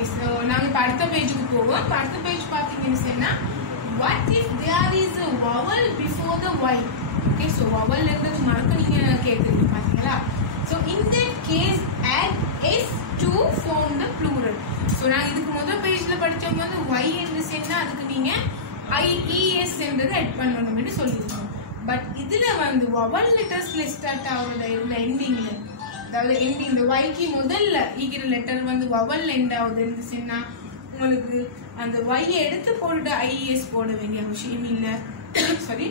okay, so நாங்க இப்ப அடுத்த பேஜுக்கு போவோம். அடுத்த பேஜ் பாத்தீங்கன்னு சொன்னா what if there is a vowel before the y? Okay, so vowel என்றது மறக்க நீங்க கேக்குறீங்க பாத்தீங்களா? So in that case add s to form the plural. So நான் இதுக்கு முதல் பேஜ்ல படிச்சோம்போது y என்று சொன்னா அதுக்கு நீங்க ies என்றது ஆட் பண்ணணும்னு சொல்லிருக்கோம். பட் இதுல வந்து vowel letters-ல ஸ்டார்ட் ஆகுற இல்ல எண்டிங்ல, அதாவது எண்டிங் இந்த y க்கு முதல்ல ஈகிற லெட்டர் வந்து vowel எண்ட் ஆகுதுன்னு சொன்னா உங்களுக்கு அந்த y எடுத்து போட்டுட்டு ies போட வேண்டிய அவசியம் இல்ல. சரி,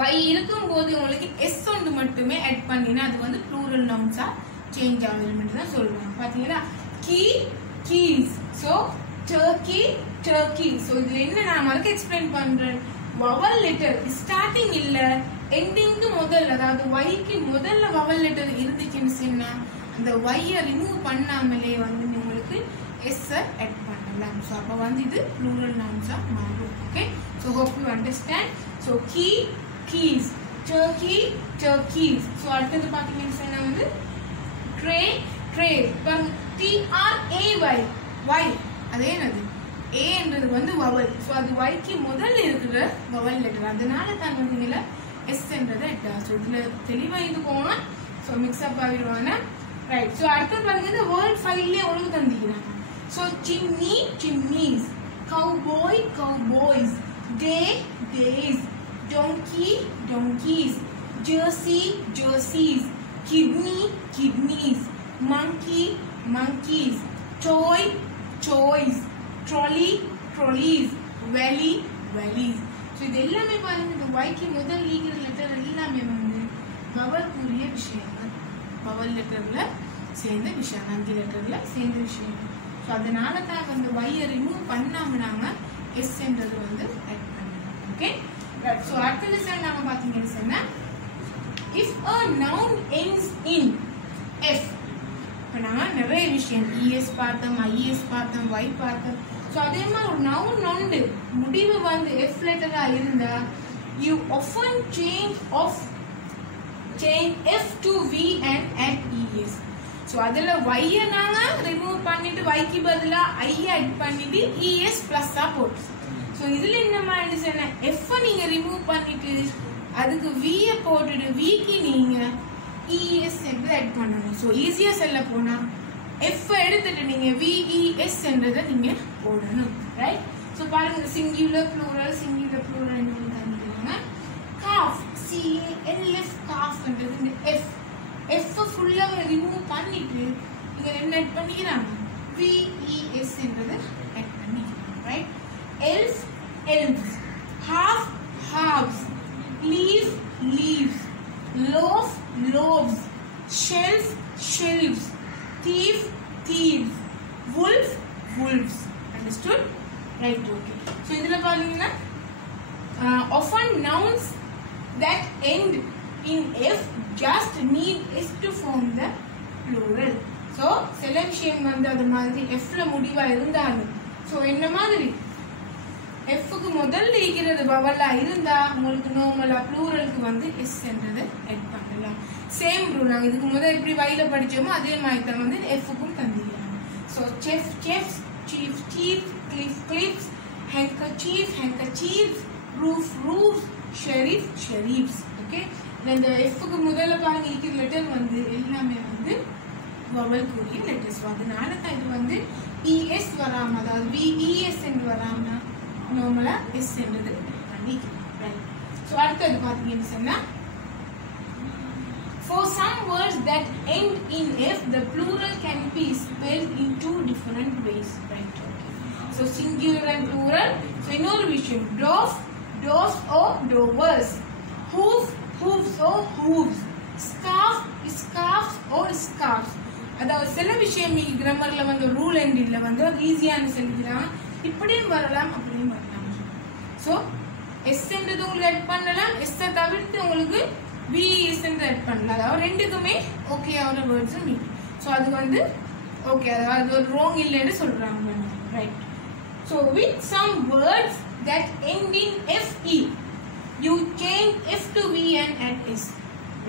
y இருக்கும்போது உங்களுக்கு s ஒன்று மட்டுமே ஆட் பண்ணினா அது வந்து ப்ளூரல் நவுன்ஸா சேஞ்ச் ஆகுதுன்னு தான் சொல்றாங்க. பாத்தீங்களா? key keys, so turkey turkey. so இதுல என்ன நான் மறுக்க எக்ஸ்பிளைன் பண்றேன், vowel letter ஸ்டார்டிங் இல்ல எண்டிங்க்கு முதல்ல, அதாவது y க்கு முதல்ல vowel letter இருந்துச்சுன்னு சொன்னா அந்த y ரிமூவ் பண்ணாமலே வந்து உங்களுக்கு s ஆட் பண்ணலாம். சோ அப்ப வந்து இது ப்ளூரல் நவுன்ஸா மாறும். Okay, so hope you understand. so key keys, turkey turkeys. so அடுத்து பாத்தீங்கன்னா சொன்னா வந்து tray tray. t r a y y அதே என்னது a என்றது வந்து vowel. சோ அது y க்கு முதல்ல இருக்கிற vowel letter, அதனால தான் வந்து இதுல s என்றது ஆட் ஆகுது. சோ இதுல தெளிவா இது போனா சோ மிக்ஸ் அப் ஆகிடுவாங்க. ரைட், சோ அடுத்து பாருங்க இந்த வேர்ட் ஃபைல்லே உங்களுக்கு தந்திக்கிறாங்க. So chimney chimneys, cowboy cowboys, day days, donkey donkeys, jersey jerseys, kidney kidneys, monkey monkeys, toy toys, trolley trolleys, valley valleys. So இது எல்லாமே பாருங்க இந்த y க்கு முதல் ஈகிற லெட்டர் எல்லாமே வந்து vowel கூறிய விஷயங்கள், vowel லெட்டர்ல சேர்ந்த விஷயம், அஞ்சு லெட்டர்ல சேர்ந்த விஷயம். சோ அதனால தான் வந்து y ரிமூவ் பண்ணாம நாம s என்றது வந்து ஆட் பண்ணலாம். Okay, right. சோ அடுத்த லெசன் நாம பாத்தீங்கன்னா சொன்னா if a noun ends in f. இப்ப நாம நிறைய விஷயம் es பார்த்தோம், ies பார்த்தோம், y பார்த்தோம். சோ அதே மாதிரி ஒரு noun ஒன்று முடிவு வந்து f லெட்டரா இருந்தா you often change f to v and add es. So அதுல y நாங்க ரிமூவ் பண்ணிட்டு y க்கு பதிலா i ஆட் பண்ணிட்டு es பிளஸ் ஆ போடு. சோ இதுல என்ன மாதிரி சொன்னா f நீங்க ரிமூவ் பண்ணிட்டு அதுக்கு v போட்டுட்டு v க்கு நீங்க es என்று ஆட் பண்ணணும். சோ ஈஸியா சொல்ல போனா f எடுத்துட்டு நீங்க ves என்றதை நீங்க போடணும். ரைட், சோ பாருங்க சிங்குலர் ப்ளூரல் என்று தந்திருக்காங்க. calf c a l f calf என்றது இந்த f ஃபுல்லா ரிமூவ் பண்ணிட்டு நீங்க என்ன ஆட் பண்ணிக்கிறாங்க ves என்றதை ஆட் பண்ணிக்கிறாங்க. Right, elf elves, half halves, leaf leaves, loaf loaves, shelf shelves, thief thieves, wolf wolves. Understood? Right, okay. So idhula paarunga often nouns that end in f just need s to form the plural. So சில விஷயம் வந்து அது மாதிரி f ல முடிவா இருந்தாலும் so என்ன மாதிரி f க்கு முதல்ல இருக்கிறது vowel-ஆ இருந்தா உங்களுக்கு நார்மலா ப்ளூரலுக்கு வந்து s என்றது ஆட் பண்ணலாம். சேம் ரூல் நாங்க இதுக்கு முதல்ல எப்படி y ல படிச்சோமோ அதே மாதிரி தான் வந்து f க்கும் தந்திருக்காங்க. So chef chefs, chief chiefs, cliff cliffs, handkerchief handkerchiefs, roof roofs, sheriff sheriffs. Okay, இந்த f க்கு முதல்ல பாருங்க இருக்கிற லெட்டர் வந்து எல்லாமே வந்து vowel கூறிய லெட்டர்ஸ். அதனால தான் இது வந்து es வராம, அதாவது ves என்று வராம நார்மலா s என்றது பண்ணிக்கலாம். ரைட், சோ அடுத்து பாத்தீங்கன்னா சொன்னா for some words that end in f the plural can be spelled in two different ways. Right, okay. So singular and plural. So இன்னொரு விஷயம் doves doves or dovers, hoof hoofs or hooves, scarf scarves or scarves. அதாவது சில விஷயம் நீங்க கிராமர்ல வந்து rule and இல்ல வந்து ஈஸியான சொல்லிக்கிறாங்க, இப்படியும் வரலாம் அப்படியும் வரலாம். சோ s என்றது உங்களுக்கு ஆட் பண்ணலாம், s தவிர்த்து உங்களுக்கு ves என்று ஆட் பண்ணலாம். அதாவது ரெண்டுக்குமே ஓகே ஆன வேர்ட்ஸ் மீன். சோ அது வந்து ஓகே, அதாவது ஒரு ராங் இல்லைன்னு சொல்றாங்க. Right, so with some words that end in fe you change f to v and add s.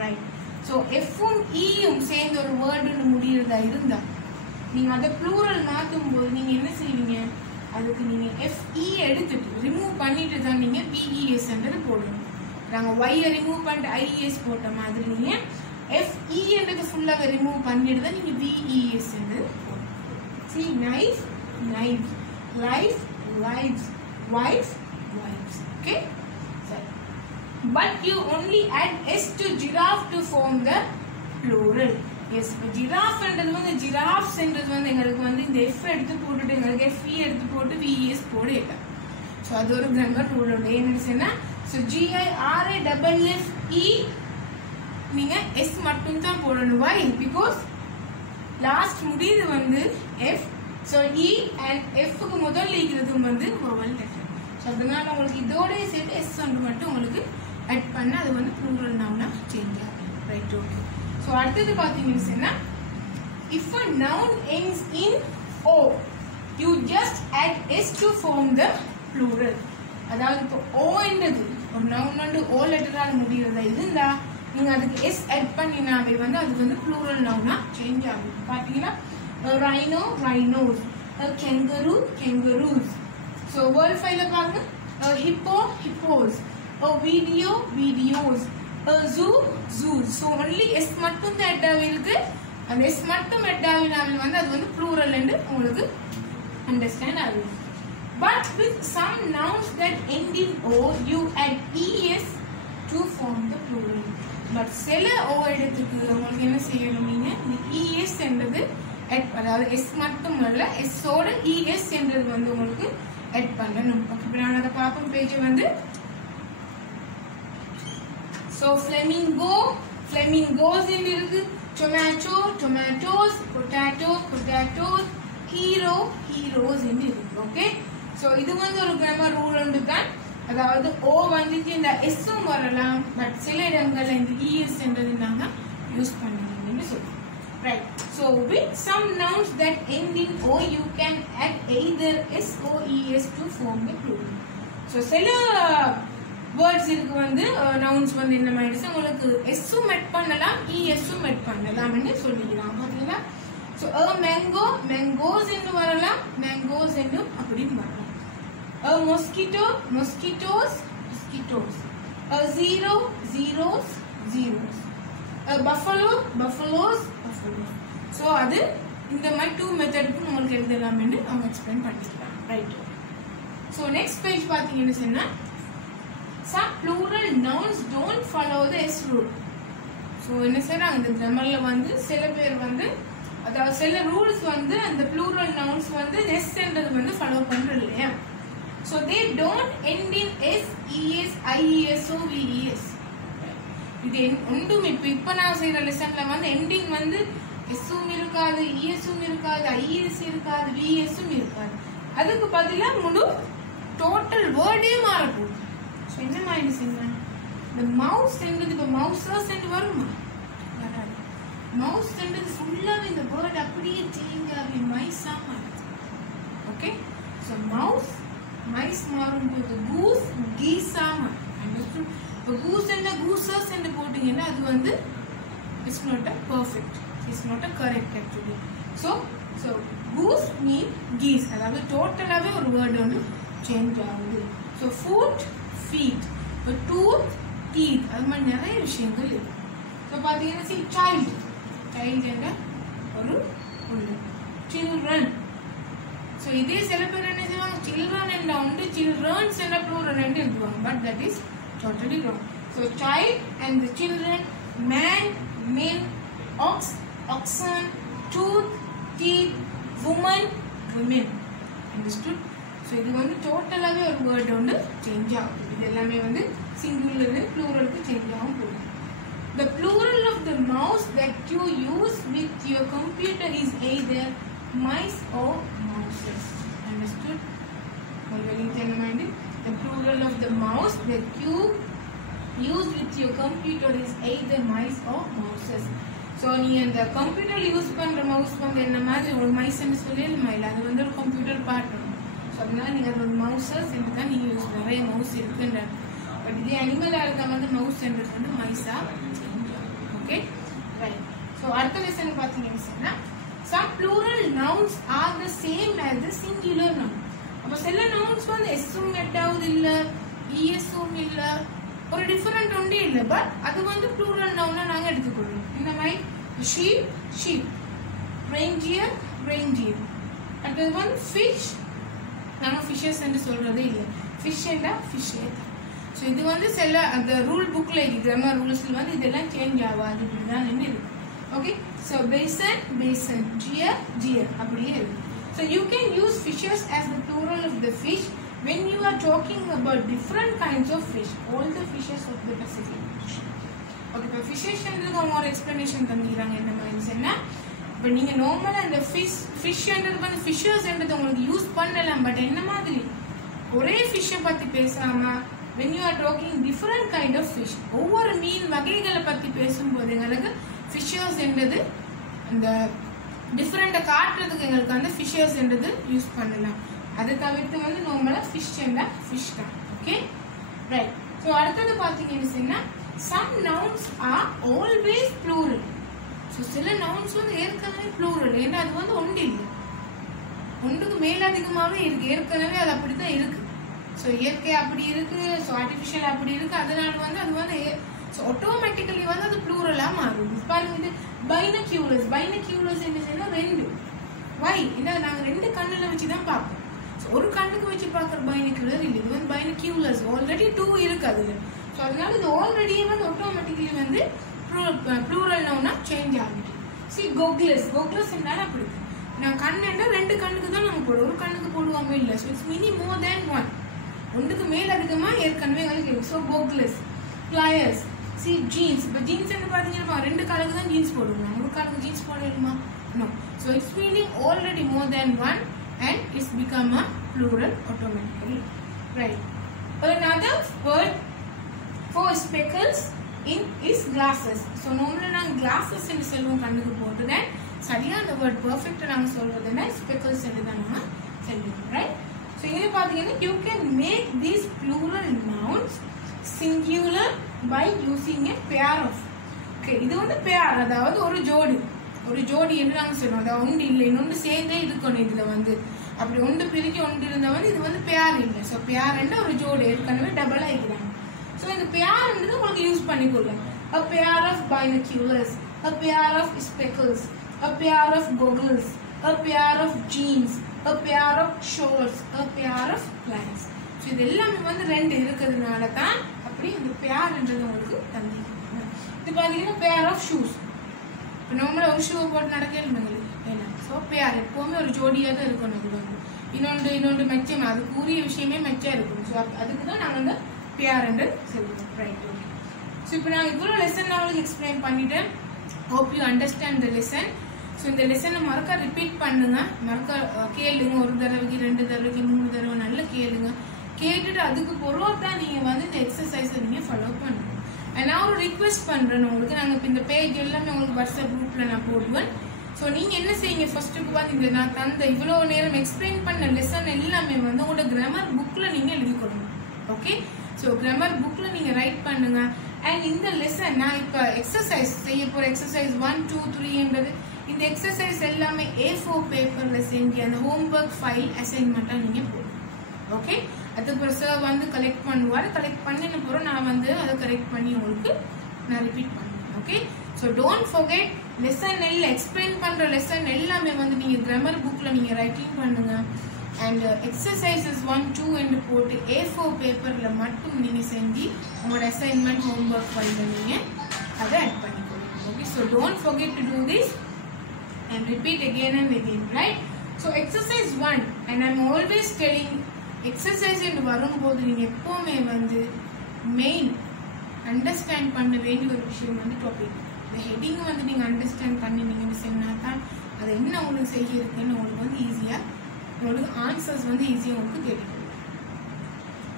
Right, so f um e உம் சேர்ந்து ஒரு வேர்ட் முடியறதா இருந்தா நீங்க அதை ப்ளூரல் மாற்றும் போது நீங்க என்ன செய்வீங்க, அதுக்கு நீங்க FE எடுத்துட்டு ரிமூவ் பண்ணிட்டு தான் நீங்க VES என்றது போடணும். நாங்க Y ரிமூவ் பண்ணிட்டு IES போட்ட மாதிரி நீங்க FE என்றது ஃபுல்லாக ரிமூவ் பண்ணிட்டு தான் நீங்க VES என்றது போடணும். See, knife, knives, life, lives, wife, wives. Okay? But you only add S to giraffe to form the plural. Yes, giraffe என்றது வந்து giraffes என்றது வந்து எங்களுக்கு வந்து இந்த F எடுத்து போட்டுட்டு எங்களுக்கு FE எடுத்து போட்டு VES போடல. So அது ஒரு grammar rule உண்டு. என்னன்னா so GIRAFFE நீங்க S மட்டும் தான் போடணும். Why? Because last முடியுது வந்து F. So E and F க்கு முதல்ல இருக்கிறது வந்து vowel letter. So அதனால உங்களுக்கு இதோட சேர்த்து S ஒன்று மட்டும் உங்களுக்கு add பண்ண அது வந்து plural noun-ஆ change ஆகும். Right, okay. So அடுத்தது பாத்தீங்கன்னா if a noun ends in O, you just add S to form the plural. அதாவது இப்போ O என்றது ஒரு noun வந்து O லெட்டரால முடியறதா இருந்தா நீங்க அதுக்கு S add பண்ணினாவே வந்து அது வந்து plural noun-ஆ change ஆகும். பாத்தீங்கன்னா a rhino, rhinos, a kangaroo, kangaroos. So word file பாருங்க, a hippo, hippos, a video, videos, a zoo, zoos. So only S மட்டும் தான் add ஆகிருக்கு. அந்த S மட்டும் add ஆகினாவே வந்து அது வந்து plural என்று உங்களுக்கு understand ஆகும். But with some nouns that end in O, you add ES to form the plural. But சில O இடத்துக்கு உங்களுக்கு என்ன செய்யணும், நீங்க இந்த ES என்றது அதாவது S மட்டும் இல்ல S ஓட ES என்றது வந்து உங்களுக்கு add பண்ணணும். இப்போ நான் அதை பார்ப்போம் பேஜ் வந்து. So flamingo, flamingos என்று இருக்கு. Tomato, tomatoes, potato, potatoes, hero, heroes என்று இருக்கு. ஓகே, சோ இது வந்து ஒரு grammar rule உண்டு தான். அதாவது O வந்துட்டு இந்த S உம் வரலாம், பட் சில இடங்கள்ல இந்த ES என்றது நாங்க யூஸ் பண்ணுவீங்கன்னு சொல்றோம். Right. So with some nouns that end in O, you can add either S or ES to form the plural. So சில words இருக்கு வந்து nouns வந்து என்ன மாதிரி உங்களுக்கு S உம் add பண்ணலாம், ES உம் add பண்ணலாம்னு சொல்லிக்கலாம். பாத்தீங்களா? So a mango, mangoes என்று வரலாம், mangoes என்றும் அப்படியும் வரலாம். A mosquito, mosquitoes, mosquitoes. A zero, zeros, zeros. A buffalo, buffaloes, buffaloes. So அது இந்த மாதிரி two மெத்தட்க்கு உங்களுக்கு எழுதலாம்னு அவங்க எக்ஸ்பிளைன் பண்ணிக்கலாம். ரைட். So next page பாத்தீங்கன்னா சொன்னா some plural nouns don't follow the S rule. So என்ன சொல்றாங்க, இந்த கிராமர்ல வந்து சில பேர் வந்து அதாவது சில ரூல்ஸ் வந்து அந்த plural nouns வந்து S என்றது வந்து ஃபாலோ பண்றது இல்லையா. So they don't end in S, ES, IES or VES. இது ஒன்றும் இப்ப நான் செய்யற லெசன்ல வந்து எண்டிங் வந்து S உம் இருக்காது, ES உம் இருக்காது, IES இருக்காது, VES உம் இருக்காது. அதுக்கு பதிலா முழு டோட்டல் வேர்டே மாறப்போகுது. ஸோ என்ன மாதிரி செய்யுங்க, இந்த மவுஸ் என்றது இப்போ மவுசர்ஸ் என்று வருமா, வராது. மவுஸ் என்றது ஃபுல்லாக இந்த வேர்ட் அப்படியே சேஞ்ச் ஆகி மைஸா மாறுது. ஓகே, ஸோ மவுஸ் மைஸ் மாறும்போது கூஸ் கீஸா மாறும். இப்போ கூஸ் என்ன கூசர்ஸ் என்று போட்டீங்கன்னா அது வந்து it's not a perfect, it's not a correct actually. So so goose mean keys, அதாவது டோட்டலாகவே ஒரு வேர்டு வந்து சேஞ்ச் ஆகுது. ஸோ ஃபுட் ஃபீட், இப்போ டூத் டீத், அது மாதிரி நிறைய விஷயங்கள் இருக்கு. ஸோ பார்த்தீங்கன்னா சி சைல்டு, சைல்டு என்ற ஒரு உள்ள சில்ட்ரன். ஸோ இதே சில பேர் என்ன செய்வாங்க, சில்ட்ரன் என்ற உண்டு சில்ட்ரன்ஸ் என்ற ப்ளூரல் என்று எழுதுவாங்க, but that is totally wrong. So child and the children, man, men, ox, oxen, tooth, teeth, woman, women. Understood? So இது வந்து டோட்டலாவே ஒரு வேர்ட் வந்து சேஞ்ச் ஆகும். இது எல்லாமே வந்து சிங்குலர் ப்ளூரலுக்கு சேஞ்ச் ஆகும் போகுது. The plural of the mouse that you use with your computer is either mice or mouses. Understood? The plural of the mouse that you use with your computer is either mice or mouses. So நீங்க அந்த computer use பண்ற mouse வந்து என்ன மாதிரி ஒரு mice என்று சொல்லிடலாமா, இல்லை அது வந்து ஒரு கம்ப்யூட்டர் பார்ட். ஸோ அதனால நீங்க அது ஒரு மவுசஸ் என்று தான் நீங்க யூஸ், நிறைய மவுஸ் இருக்குன்ற. பட் இதே அனிமலா இருந்தா வந்து மவுஸ் என்றது வந்து மைஸா. Okay right. ஸோ அடுத்த லெசன் பார்த்தீங்கன்னா some plural nouns are the same as the singular noun. அப்ப சில nouns வந்து s-உம் எட்டாவது இல்ல, es-உம் இல்ல, ஒரு டிஃபரண்ட் ஒன்றே இல்ல, பட் அது வந்து plural noun நாங்க எடுத்துக்கொள்றோம். இந்த மாதிரி sheep, sheep, reindeer, reindeer. அடுத்தது வந்து fish, நாங்க fishes என்று சொல்றதே இல்ல, fish என்றா fish. ஸோ இது வந்து சில அந்த ரூல் புக்ல கிராமர் ரூல்ஸ்ல வந்து இதெல்லாம் சேஞ்ச் ஆகாது, இப்படிதான் இருக்கு. Okay, so bison bison, deer deer அப்படியே இருக்கு. So you can use fishes as the plural of the fish when you are talking about different kinds of fish, all the fishes of the Pacific. Okay, இப்போ fishes என்றது அவங்க ஒரு explanation தந்துக்கிறாங்க என்ன மாதிரி சொன்னா, இப்போ நீங்க நார்மலா இந்த ஃபிஷ்ன்றது வந்து ஃபிஷஸ் என்றது உங்களுக்கு யூஸ் பண்ணலாம், பட் என்ன மாதிரி ஒரே ஃபிஷ்ஷை பத்தி பேசாம when you are talking different kind of fish, ஒவ்வொரு மீன் வகைகளை பத்தி பேசும்போது எங்களுக்கு ஃபிஷஸ் என்றது அந்த டிஃபரெண்ட்டை காட்டுறதுக்கு எங்களுக்கு அந்த ஃபிஷஸ் என்றது யூஸ் பண்ணலாம். அதை தவிர்த்து வந்து நார்மலா ஃபிஷ் என்றா ஃபிஷ் தான். Okay, right. ஸோ அடுத்தது பார்த்தீங்கன்னு சொன்னா some nouns are always plural. So சில நவுன்ஸ் வந்து ஏற்கனவே ப்ளூரல், ஏன்னா அது வந்து ஒன்று இல்லை, ஒன்றுக்கு மேலதிகமாகவே இருக்கு, ஏற்கனவே அது அப்படித்தான் இருக்கு. ஸோ இயற்கை அப்படி இருக்கு, ஸோ ஆர்டிஃபிஷியல் அப்படி இருக்கு, அதனால வந்து அது வந்து ஆட்டோமேட்டிக்கலி வந்து அது ப்ளூரலா மாறுது. பாருங்க, இது பைனக்யூலஸ், பைனக்யூலஸ் என்ன செய்யணும், ரெண்டு வை, ஏன்னா நாங்க ரெண்டு கண்ணுல வச்சுதான் பார்ப்போம். ஸோ ஒரு கண்ணுக்கு வச்சு பார்க்குற பைனக்யூலர் இல்லை, இது வந்து பைனக்யூலஸ் ஆல்ரெடி 2 இருக்கு அதுல. ஸோ அதனால இது ஆல்ரெடியே வந்து ஆட்டோமேட்டிக்கலி வந்து ப்ளூரல் நவுனா சேஞ்ச் ஆகுது. சி கோக்லஸ், கோக்லஸ் என்னால அப்படி நான் கண்ணு ரெண்டு கண்ணுக்கு தான் நாங்கள் போடுவோம், ஒரு கண்ணுக்கு போடுவோமே இல்லை. So it's many more than one, ஒன்றுக்கு மேல் அதிகமா ஏற்கனவே எங்களுக்கு. So goggles, pliers, see jeans. இப்போ ஜீன்ஸ் என்ன பார்த்தீங்கன்னா ரெண்டு காலுக்கு தான் ஜீன்ஸ் போடுவோம், ஒரு காலுக்கு ஜீன்ஸ் போடணுமா? No. So it's meaning already more than one and it's become a plural automatically. Right. Another word for speckles in is glasses. So normally நாங்க glasses என்று சொல்லுவோம் கண்ணுக்கு போட்டு, then சரியா அந்த word perfect நாங்க சொல்றதுன்னா speckles என்று தான் நாம சொல்லுவோம். Right. So இங்க பாத்தீங்கன்னா you can make these plural nouns singular by using a pair of. Okay, இது வந்து pair, அதாவது ஒரு ஜோடி, ஒரு ஜோடி என்று நாங்க சொல்லுவோம். அதாவது ஒன்று இல்லை இன்னொன்று சேர்ந்தே இருக்கணும். இதுல வந்து அப்படி ஒன்று பிரிக்க ஒன்று இருந்தா வந்து இது வந்து பேர் இல்லை. ஸோ பேர் என்று ஒரு ஜோடி ஏற்கனவே டபுள் ஆகிக்கிறாங்க. ஸோ இந்த பேர்ன்றது உங்களுக்கு use பண்ணிக்கொள்ளலாம். A pair of binoculars, a pair of speckles, a pair of goggles, a pair of jeans, a pair of shorts, a pair of plants. So இது எல்லாமே வந்து ரெண்டு இருக்கிறதுனால தான் அப்படி இந்த பேர்ன்றது உங்களுக்கு தந்திருக்காங்க. இது பார்த்தீங்கன்னா pair of shoes. இப்போ நார்மலாக ஒரு ஷூவை போட்டு நடக்கணும் ஏன்னா. ஸோ பேர் எப்போவுமே ஒரு ஜோடியாக தான் இருக்கணும். இது வந்து இன்னொன்று மெச்சம், அதுக்கு உரிய விஷயமே மெச்சா இருக்கணும். ஸோ அதுக்கு தான் நாங்கள் வந்து பேர் என்று சொல்லுவோம். Right, okay. ஸோ இப்போ நான் இவ்வளோ லெசன் நான் உங்களுக்கு எக்ஸ்பிளைன் பண்ணிட்டேன். Hope you understand the lesson. So இந்த லெசனை மறக்க ரிப்பீட் பண்ணுங்க, மறக்க கேளுங்க, ஒரு தடவைக்கு 2 தடவைக்கு 3 தடவை நல்லா கேளுங்க. கேட்டுட்டு அதுக்கு பொருள் தான் நீங்கள் வந்து இந்த எக்ஸசைஸை நீங்கள் ஃபாலோ பண்ணணும். நான் ஒரு ரிக்வெஸ்ட் பண்றேன் உங்களுக்கு, நாங்க இப்போ இந்த பேஜ் எல்லாமே உங்களுக்கு வாட்ஸ்அப் குரூப்ல நான் போடுவேன். ஸோ நீங்க என்ன செய்யுங்க, ஃபர்ஸ்ட்டுக்கு வந்து இந்த நான் தந்த இவ்வளோ நேரம் எக்ஸ்பிளைன் பண்ண லெசன் எல்லாமே வந்து உங்களோட கிராமர் புக்ல நீங்க எழுதிக்கொள்ளணும். ஓகே, ஸோ கிராமர் புக்ல நீங்க ரைட் பண்ணுங்க. அண்ட் இந்த லெசன் நான் இப்போ எக்ஸசைஸ் செய்ய போற எக்ஸசைஸ் 1, 2, 3 இந்த எக்ஸசைஸ் எல்லாமே A4 பேப்பர்ல செஞ்சு அந்த ஹோம்ஒர்க் ஃபைல் அசைன்மெண்ட்டா நீங்க போடுங்க. ஓகே, அதுக்கப்புறம் சார் வந்து கலெக்ட் பண்ணுவார், கலெக்ட் பண்ணின பிறகு நான் வந்து அதை கரெக்ட் பண்ணி உங்களுக்கு நான் ரிப்பீட் பண்ணுவேன். Okay, so don't forget lesson எல்லாம் எக்ஸ்பிளைன் பண்ற லெசன் எல்லாமே வந்து நீங்க கிராமர் புக்ல நீங்க ரைட்டிங் பண்ணுங்க. அண்ட் எக்ஸசைசஸ் 1, 2 என்று போட்டு A4 பேப்பர்ல மட்டும் நீங்க செஞ்சு உங்களோட அசைன்மெண்ட் ஹோம்ஒர்க் ஃபைல்ல நீங்க அதை ஆட் பண்ணிக்கோங்க. Okay, so don't forget to do this and repeat again and again. Right. So exercise 1 and I am always telling, exercise என்று வரும்போது நீங்க எப்பவுமே வந்து மெயின் அண்டர்ஸ்டாண்ட் பண்ண வேண்டிய ஒரு விஷயம் வந்து டாபிக். இந்த ஹெட்டிங் வந்து நீங்க அண்டர்ஸ்டாண்ட் பண்ணினீங்கன்னு சொன்னா தான் அது என்ன உங்களுக்கு செய்ய இருக்குன்னு உங்களுக்கு வந்து ஈஸியா உங்களுக்கு ஆன்சர்ஸ் வந்து ஈஸியா உங்களுக்கு தெரியும்.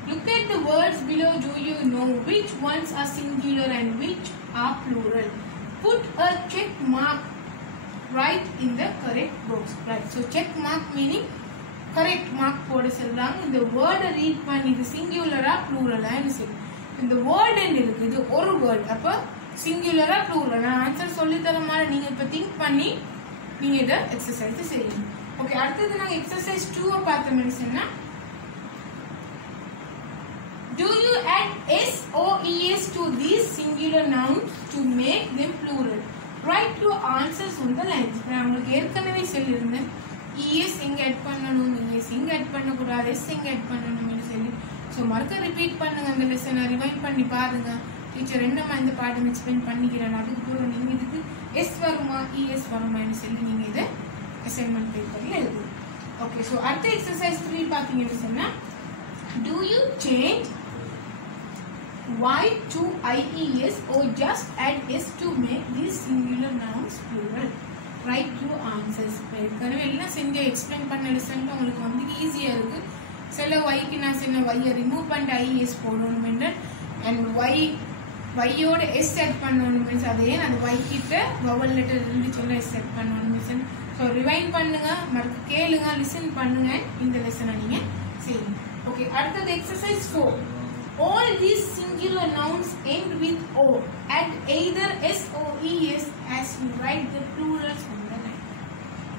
Look at the words below. Do you know which ones are singular and which are plural? Put a check mark right in the correct box. Right. So check mark meaning correct mark போட சொல்றாங்க. இந்த வேர்டை read பண்ணி இது சிங்குலரா ப்ளூரலான்னு சொல்லி இந்த word இருக்கு, இது ஒரு வேர்டு, அப்போ சிங்குலரா ப்ளூரல். நான் ஆன்சர் சொல்லி தர மாதிரி நீங்க இப்ப திங்க் பண்ணி நீங்க இத எக்ஸசைஸ் செய்யணும். ஓகே, அடுத்து நாங்க எக்ஸசைஸ் 2 பார்த்தோம்னு சொன்னா do you add s or es to these singular nouns to make them plural? Write your answers on the lines. நான் உங்களுக்கு ஏற்கனவே சொல்லியிருந்தேன் es எங்க ஆட் பண்ணணும், es எங்க ஆட் பண்ண கூடாது, s எங்க ஆட் பண்ணணும்னு சொல்லி. சோ மறுக்க ரிப்பீட் பண்ணுங்க, அந்த லெசனை ரிவைண்ட் பண்ணி பாருங்க. டீச்சர் என்னமா இந்த பாடம் எக்ஸ்பிளைன் பண்ணிக்கிறேன், அதுக்கு பிறகு நீங்க இதுக்கு s வருமா es வருமான்னு சொல்லி நீங்க இத அசைன்மென்ட் பேப்பர்ல எழுதுங்க. ஓகே, சோ அடுத்த எக்ஸசைஸ் 3 பாத்தீங்கன்னு சொன்னா do you change y to ies or just add s to make these singular nouns plural? Write your answers. ஏற்கனவே எல்லாம் செஞ்சு எக்ஸ்பிளைன் பண்ண லெசன் உங்களுக்கு வந்து ஈஸியா இருக்கு. சில y க்கு நான் சொன்ன y ரிமூவ் பண்ணிட்டு ies போடணும் என்று and y யோட s ஆட் பண்ணணும் மீன்ஸ் அதே அந்த y கிட்ட vowel letter இருந்துச்சுல s ஆட் பண்ணணும் மீன்ஸ். சோ ரிவைண்ட் பண்ணுங்க, மறுக்க கேளுங்க, லிசன் பண்ணுங்க, இந்த லெசனை நீங்க செய்யுங்க. ஓகே, அடுத்து exercise 4. All these singular nouns end with o. Add either s or es as you write the plurals on the line.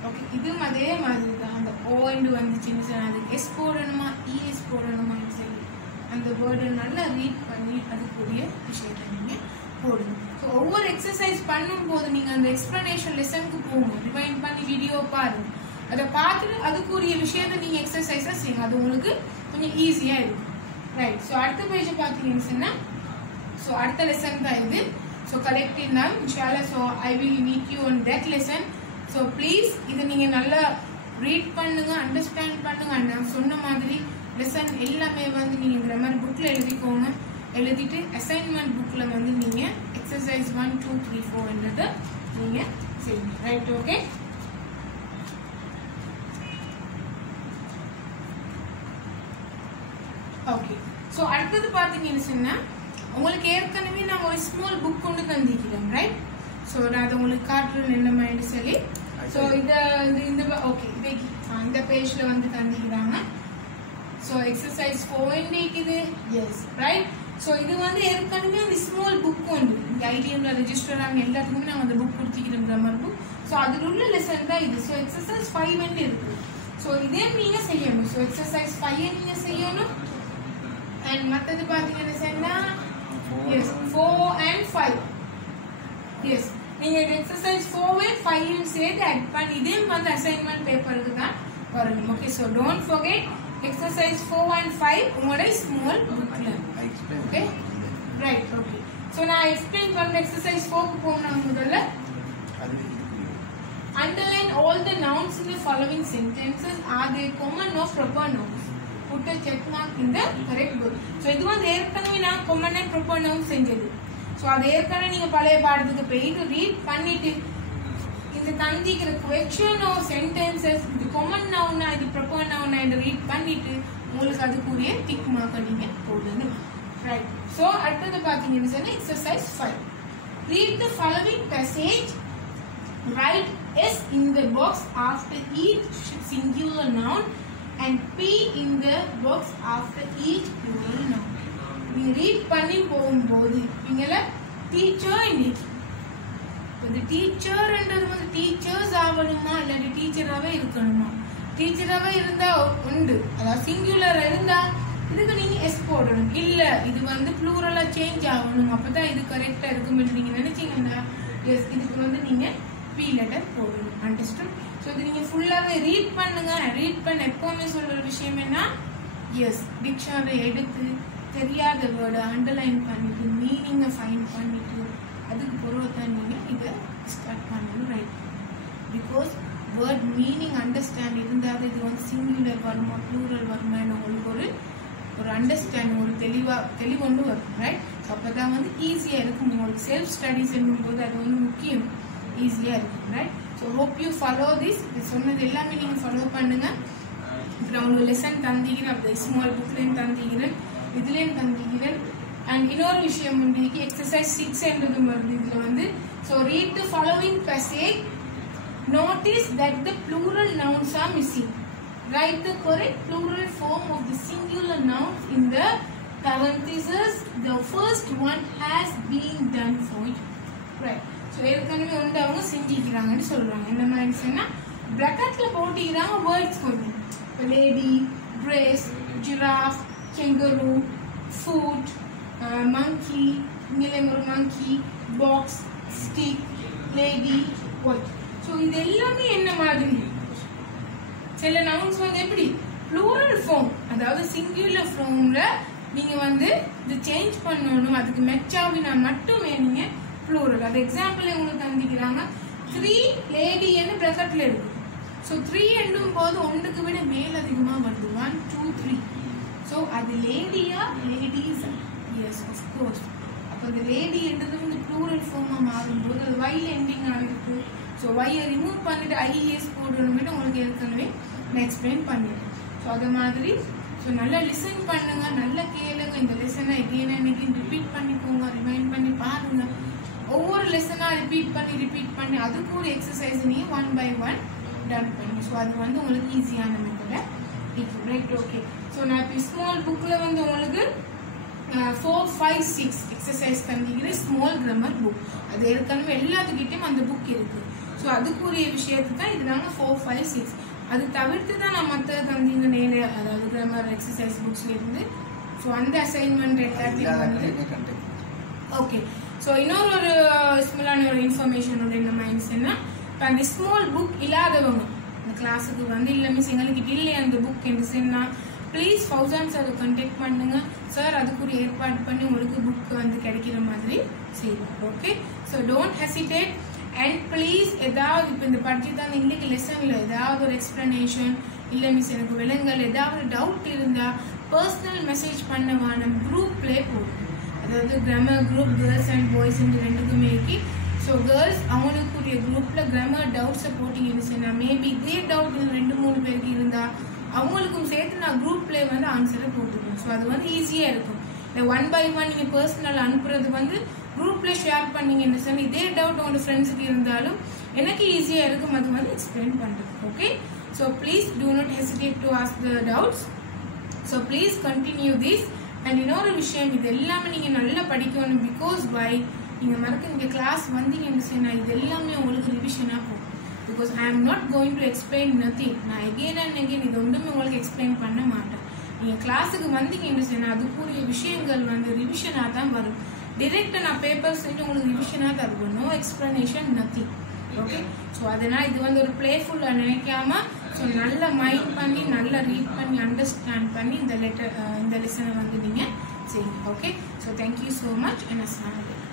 Okay, இதுவும் அதே மாதிரி தான். அந்த o end வந்துச்சுன்னு சொன்னா அதுக்கு s போடணுமா es போடணுமான்னு சொல்லி அந்த வேர்டை நல்லா ரீட் பண்ணி அதுக்குரிய விஷயத்தை நீங்க போடுங்க. ஸோ ஒவ்வொரு எக்ஸசைஸ் பண்ணும்போது நீங்க அந்த எக்ஸ்பிளனேஷன் லெசனுக்கு போங்க, ரிவைண்ட் பண்ணி வீடியோ பாருங்க, அதை பார்த்துட்டு அதுக்குரிய விஷயத்தை நீங்க எக்ஸசைஸா செய்யுங்க. அது உங்களுக்கு கொஞ்சம் ஈஸியா இருக்கும். ரைட், ஸோ அடுத்த பேஜ் பார்த்தீங்கன்னு சொன்னா ஸோ அடுத்த லெசன் தான் இது. ஸோ கலெக்டிவ் நவுன் இன்ஷால்லா. So I will meet you on that lesson. So please இதை நீங்க நல்லா ரீட் பண்ணுங்க, அண்டர்ஸ்டாண்ட் பண்ணுங்க. நான் சொன்ன மாதிரி லெசன் எல்லாமே வந்து நீங்க கிராமர் புக்ல எழுதிக்கோங்க. எழுதிட்டு அசைன்மெண்ட் புக்ல வந்து நீங்க எக்ஸசைஸ் 1 2 3 4 என்றதை நீங்க செய்யுங்க. Right, okay. ஓகே, சோ அடுத்து பாத்தீங்கன்னு சொன்னா உங்களுக்கு ஏற்கனவே நான் ஒரு ஸ்மால் புக் கொண்டு தந்திக்கிறேன். ரைட், சோ நான் அதை உங்களுக்கு காட்டுறேன் என்ன மாதிரி சொல்லி. சோ இந்த ஓகே இந்த பேஜ்ல வந்து தந்திக்கிறாங்க. சோ எக்ஸசைஸ் 4 இருக்குது. S, right. சோ இது வந்து ஏற்கனவே அந்த ஸ்மால் புக் உண்டு. இந்த ஐடிஎம்ல ரெஜிஸ்டர் ஆன எல்லாத்துக்குமே நான் அந்த புக் கொடுத்துக்கிறேன், கிராமர் புக். சோ அதுல உள்ள லெசன் தான் இது. சோ எக்ஸசைஸ் 5 இருக்கு. சோ இதே நீங்க செய்யணும். சோ எக்ஸசைஸ் 5 நீங்க செய்யணும். and மத்தது பாத்தீங்கன்னா சொன்னா எஸ் 4 and 5. எஸ், நீங்க எக்ஸசைஸ் 4 and 5 சேர்த்து ஆட் பண்ணி இதே மாதிரி அசைன்மெண்ட் பேப்பருக்கு தான் வரணும். Okay, so don't forget exercise 4 and 5 உங்களோட ஸ்மால் புக்ல. Okay, right, okay. சோ நான் எக்ஸ்பிளைன் பண்ண எக்ஸசைஸ் 4 க்கு போறோம். முதல்ல underline all the nouns in the following sentences. Are they common or proper nouns? Put a check mark in the correct word. So இது வந்து ஏற்கனவே நான் common and proper nouns செஞ்சது. சோ அது ஏற்கனவே நீங்க பழைய பாடத்துக்கு போயிட்டு ரீட் பண்ணிட்டு இந்த தந்திக்கிற question or sentences இது common noun இது proper noun என்று ரீட் பண்ணிட்டு உங்களுக்கு அதுக்குரிய டிக் மார்க் நீங்க போடுங்க. ரைட், சோ அடுத்து பாத்தீங்கன்னா சொன்னா exercise 5. Read the following passage. Write s in the box after each singular noun and p in the box after each plural noun. நீங்க ரீட் பண்ணி போகும்போது நீங்கள டீச்சர் இன்னைக்கு இந்த டீச்சர் என்றது வந்து டீச்சர்ஸ் ஆகணுமா இல்லாட்டி டீச்சராகவே இருக்கணுமா? டீச்சராகவே இருந்தா உண்டு, அதாவது சிங்குலர் இருந்தா இதுக்கு நீங்க எஸ் போடணும். இல்ல இது வந்து ப்ளூரலா சேஞ்ச் ஆகணும், அப்பதான் இது கரெக்டா இருக்கும் நீங்க நினைச்சீங்கன்னா எஸ் இதுக்கு வந்து நீங்க பி லெட்டர் போடணும். அண்டர்ஸ்டாண்ட்? ஸோ இது நீங்க ஃபுல்லாவே ரீட் பண்ணுங்க. ரீட் பண்ண எப்பவுமே சொல்ற விஷயம் என்ன, எஸ் டிக்ஷனரி எடுத்து தெரியாத வேர்டை அண்டர்லைன் பண்ணிட்டு மீனிங்கை ஃபைண்ட் பண்ணிட்டு அதுக்கு பிறகு தான் நீங்க இதை ஸ்டார்ட் பண்ணணும். Right, because word meaning understand இருந்தால் இது வந்து சிங்குலர் வருமா ப்ளூரல் வருமா உங்களுக்கு ஒரு அண்டர்ஸ்டாண்டிங் ஒரு தெளிவொண்டு வரும். ரைட், அப்பதான் வந்து ஈஸியா இருக்கும். உங்களுக்கு செல்ஃப் ஸ்டடிஸ் என்னும்போது அது வந்து முக்கியம், ஈஸியா இருக்கும். Right, so hope you follow this. இது சொன்னது எல்லாமே நீங்க ஃபாலோ பண்ணுங்க. அப்புறம் உங்களுக்கு லெசன் தந்திக்கிறேன், அப்படி ஸ்மால் புக்லேயும் தந்திக்கிறேன், இதுலேயும் தந்திக்கிறேன். அண்ட் இன்னொரு விஷயம் வந்து எக்ஸசைஸ் 6 என்றது வருது இதுல வந்து. So read the following passage. Notice that the plural nouns are missing. Write the correct plural form of the singular nouns in the parentheses. The first one has been done for you. Right. So so ஏற்கனவே வந்து அவங்க செஞ்சிக்கிறாங்கன்னு சொல்றாங்க. என்ன மாதிரி சொன்னா பிராக்கெட்ல போட்டிக்கிறாங்க words கொஞ்சம். இப்போ lady, dress, giraffe, kangaroo, foot, monkey, இங்கே ஒரு monkey, box, stick, lady, white. So இது எல்லாமே என்ன மாதிரி சில நவுன்ஸ் வந்து எப்படி ப்ளூரல் ஃபார்ம், அதாவது சிங்குலர் ஃபார்ம்ல நீங்க வந்து இது சேஞ்ச் பண்ணணும். அதுக்கு மெச்சாவினா மட்டுமே நீங்க ப்ளூரல். அது எக்ஸாம்பிள் உங்களுக்கு தந்திக்கிறாங்க 3 லேடின்னு பிராக்கெட்ல இருக்கு. ஸோ 3 என்னும் போது ஒன்றுக்கு விட மேல் அதிகமா வருது 1 2 3. ஸோ அது லேடியா லேடிஸ்? S of course. அப்போ அது லேடி என்றது வந்து ப்ளூரல் ஃபார்மா மாறும்போது அது வைல எண்டிங் ஆகிருக்கு. ஸோ வையை ரிமூவ் பண்ணிட்டு ஐஎஸ் போடணும்னு உங்களுக்கு ஏற்கனவே நான் எக்ஸ்பிளைன் பண்ணிடுறேன். ஸோ அது மாதிரி ஸோ நல்லா லிசன் பண்ணுங்க, நல்லா கேளுங்க. இந்த லெசனை எகைன் அண்ட் எகைன் ரிப்பீட் பண்ணிக்கோங்க, ரிமைண்ட் பண்ணி பாருங்க. ஒவ்வொரு லெசனா ரிப்பீட் பண்ணி அதுக்கு ஒரு எக்ஸசைஸ் நீங்க 1 by 1 டன் பண்ணி. ஸோ அது வந்து உங்களுக்கு ஈஸியான மெத்தட இருக்கு. Right, okay. ஸோ நான் இப்போ ஸ்மால் புக்ல வந்து உங்களுக்கு 4, 5, 6 எக்ஸசைஸ் தந்திக்கிற ஸ்மால் கிராமர் புக். அது ஏற்கனவே எல்லாத்துக்கிட்டையும் அந்த புக் இருக்கு. ஸோ அதுக்குரிய விஷயத்துக்கு தான் இது நாங்கள் 4, 5, 6. அது தவிர்த்து தான் நான் மற்ற தந்திங்க நேர, அதாவது கிராமர் எக்ஸசைஸ் புக்ஸ்ல இருந்து. ஸோ அந்த அசைன்மெண்ட் எல்லாத்தையும் வந்து ஓகே. ஸோ இன்னொரு ஒரு ஸ்மாலான ஒரு இன்ஃபர்மேஷன் வந்து என்ன மைண்ட்ஸ்னா, இப்போ அந்த ஸ்மால் புக் இல்லாதவங்க இந்த கிளாஸுக்கு வந்து இல்லை மிஸ் எங்களுக்கு இல்லை அந்த புக் என்று சொன்னா ப்ளீஸ் ஃபௌசான் சார் கான்டாக்ட் பண்ணுங்க. சார் அதுக்குரிய ஏற்பாடு பண்ணி உங்களுக்கு புக் வந்து கிடைக்கிற மாதிரி செய்வோம். Okay, so don't hesitate. And please ஏதாவது இப்போ இந்த படிச்சு தான் இன்னைக்கு லெசன்ல ஏதாவது ஒரு எக்ஸ்பிளனேஷன் இல்லை மிஸ் எனக்கு விலங்கல் ஏதாவது டவுட் இருந்தால் பர்சனல் மெசேஜ் பண்ணவான குரூப்ல போடும். அதாவது grammar group girls and boys ரெண்டுக்குமே இருக்கு. ஸோ கேர்ள்ஸ் அவங்களுக்குரிய குரூப்ல கிராமர் டவுட்ஸை போட்டிங்கன்னு சொன்னா மேபி இதே டவுட் 2-3 பேருக்கு இருந்தா அவங்களுக்கும் சேர்த்து நான் குரூப்ல வந்து ஆன்சரை போட்டுருக்கேன். ஸோ அது வந்து ஈஸியா இருக்கும். இந்த 1 by 1 நீங்க பர்சனல் அனுப்புறது வந்து குரூப்ல ஷேர் பண்ணீங்கன்னு சொன்னா இதே டவுட் உங்க ஃப்ரெண்ட்ஸுக்கு இருந்தாலும் எனக்கு ஈஸியா இருக்கும் அது வந்து எக்ஸ்பிளைன் பண்றது. Okay, so please do not hesitate to ask the doubts. So please continue this. And இன்னொரு விஷயம், இது எல்லாமே நீங்க நல்லா படிக்கணும். பிகாஸ் பை நீங்க மறக்க இந்த கிளாஸ் வந்தீங்கன்னு சொன்னா இது எல்லாமே உங்களுக்கு ரிவிஷனா போகும். Because I am not going to explain nothing. நான் எகெயின் அண்ட் எகெயின் இது ஒன்றுமே உங்களுக்கு எக்ஸ்பிளைன் பண்ண மாட்டேன். நீங்க கிளாஸுக்கு வந்தீங்கன்னு சொன்னா அதுக்குரிய விஷயங்கள் வந்து ரிவிஷனா தான் வரும். டிரெக்டா நான் பேப்பர் செஞ்சு உங்களுக்கு ரிவிஷனா தான் இருக்கும். No explanation nothing. Okay, so அதனால இது வந்து ஒரு பிளேஃபுல்லா நினைக்காம ஸோ நல்லா மைண்ட் பண்ணி நல்லா ரீட் பண்ணி அண்டர்ஸ்டாண்ட் பண்ணி இந்த லெசனை வந்து நீங்க செய்யுங்க. Okay, so thank you so much and அஸ்ஸலாமு அலைக்கும்.